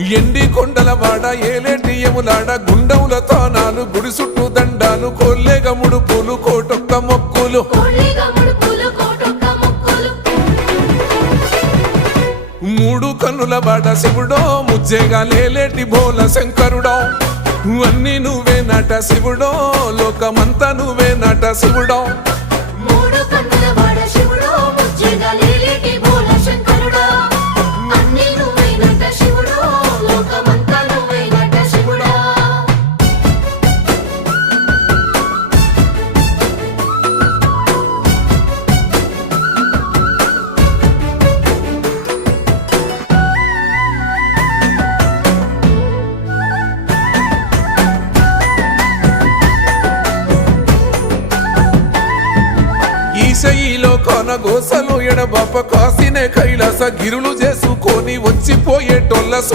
ఎండి కొండల వాడ ఏలేటి యములాడ గుండముల తానాలు గుడి చుట్టూ దండాలు కొల్లేగ ముడుపులు కోటొక్క మొక్కులు మూడు కన్నుల వాడ శివుడో ముజ్జేగా లేలేటి బోల శంకరుడో అన్ని నువ్వే నట శివుడో లోకమంతా నువ్వే నట శివుడో ఈశయిలో కొనగోసలు ఎడబాప కాసినే కైలాస గిరులు చేసుకొని వచ్చిపోయేటోళ్ళ